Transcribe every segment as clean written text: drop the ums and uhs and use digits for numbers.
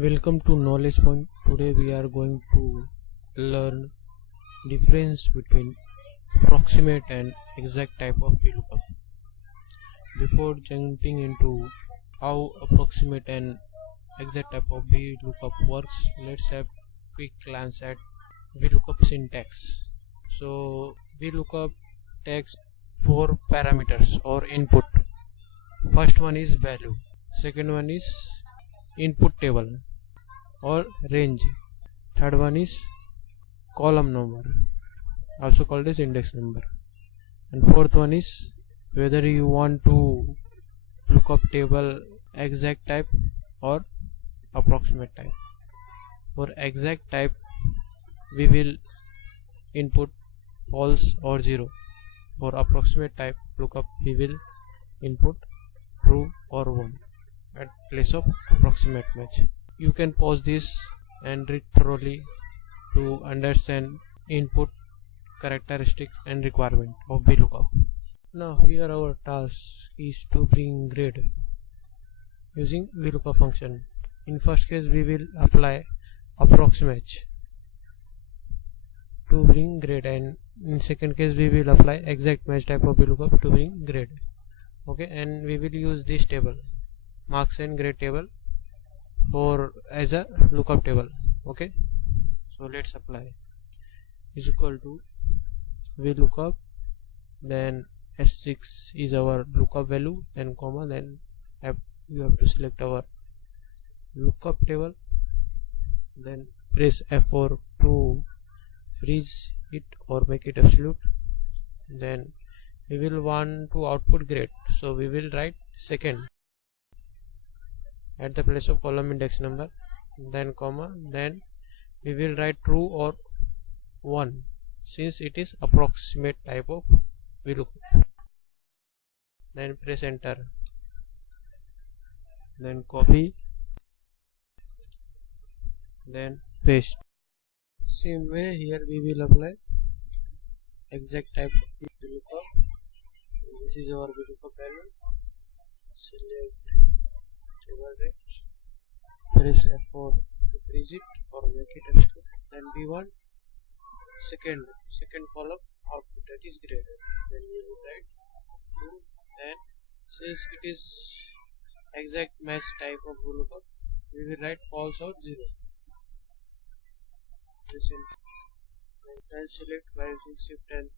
Welcome to Knowledge Point. Today we are going to learn difference between approximate and exact type of VLOOKUP. Before jumping into how approximate and exact type of VLOOKUP works, let's have a quick glance at VLOOKUP syntax. So VLOOKUP takes four parameters or input. First one is value, second one is input table or range, third one is column number, also called as index number, and fourth one is whether you want to look up table exact type or approximate type. For exact type we will input false or 0. For approximate type lookup we will input true or 1 at place of approximate match. You can pause this and read thoroughly to understand input characteristic and requirement of VLOOKUP. Now here our task is to bring grade using VLOOKUP function. In first case we will apply approximate to bring grade, and in second case we will apply exact match type of VLOOKUP to bring grade. Okay, and we will use this table, marks and grade table, for as a lookup table. Okay, so let's apply is equal to VLOOKUP, then S6 is our lookup value, then comma, then you have to select our lookup table, then press F4 to freeze it or make it absolute. Then we will want to output grade, so we will write second at the place of column index number, then comma, then we will write true or 1 since it is approximate type of VLOOKUP. Then press enter, then copy, then paste. Same way here we will apply exact type of VLOOKUP. This is our VLOOKUP value. Select table range, press F4 to freeze it or make it absolute. Then we want second column output, that is grade. Then we will write true, and since it is exact match type of VLOOKUP we will write false or 0. Press enter, then select by using shift and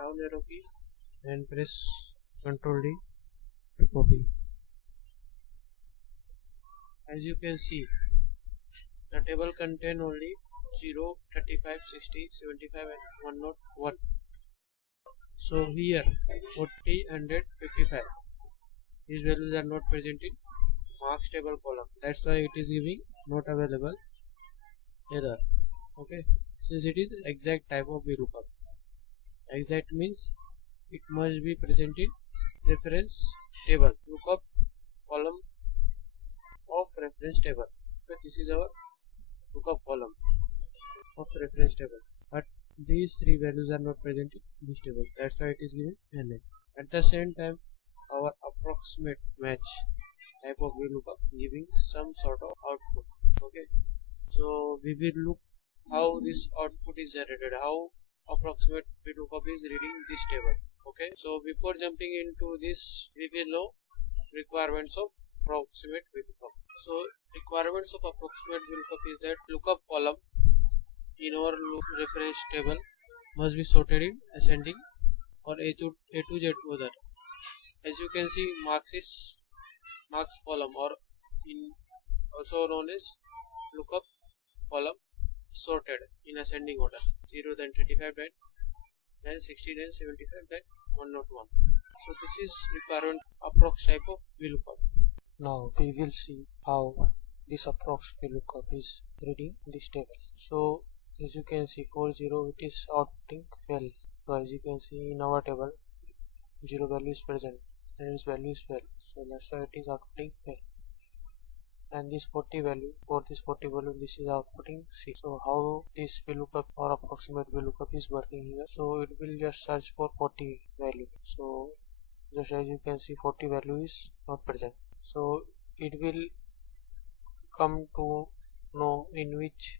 down arrow key and press Ctrl D to copy. As you can see, the table contain only 0, 35, 60, 75 and 101. So here 40, 100, 55, these values are not present in marks table column. That's why it is giving not available error. Okay, since it is exact type of VLOOKUP. Exact means it must be present in reference table, lookup column of reference table. Okay, this is our lookup column of reference table, but these three values are not present in this table. That's why it is given NA. At the same time, our approximate match type of VLOOKUP giving some sort of output. Okay, so we will look how this output is generated, how approximate VLOOKUP is reading this table. Okay, so before jumping into this, we will know requirements of approximate VLOOKUP. So requirements of approximate VLOOKUP is that lookup column in our reference table must be sorted in ascending or A to Z order. As you can see, marks column, or in also known as lookup column, sorted in ascending order, 0 then 35 then 60 then 75 then 101. So this is requirement approx type of VLOOKUP. Now we will see how this approx VLOOKUP is reading this table. So as you can see, for 0 it is outputting fail. So as you can see in our table, 0 value is present and its value is fail, so that's why it is outputting fail. And this 40 value, for this 40 value, this is outputting C. So how this VLOOKUP or approximate VLOOKUP is working here? So it will just search for 40 value. So just as you can see, 40 value is not present. So it will come to know in which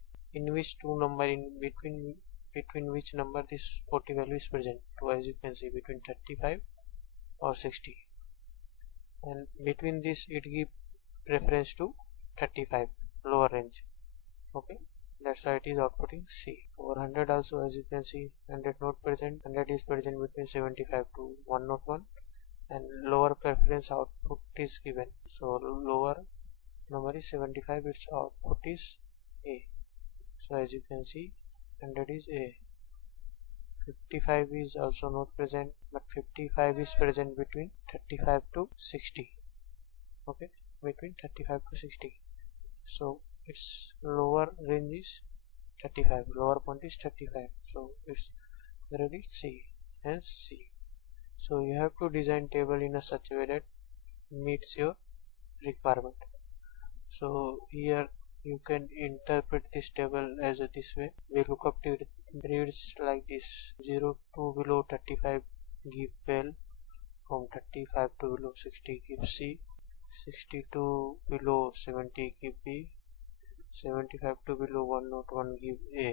two number in between which number this 40 value is present. So as you can see, between 35 or 60, and between this it give preference to 35, lower range. Okay, that's why it is outputting C. Over 100 also, as you can see, 100 not present. 100 is present between 75 to 101, and lower preference output is given. So lower number is 75, its output is A. So as you can see, 100 is A. 55 is also not present, but 55 is present between 35 to 60. Okay, between 35 to 60. So its lower range is 35, lower point is 35. So its grade is C, hence C. So you have to design table in a such a way that meets your requirement. So here you can interpret this table as this way. VLOOKUP reads like this: 0 to below 35 give val, from 35 to below 60 give C, 60 to below 70 give B, 75 to below 101 give A.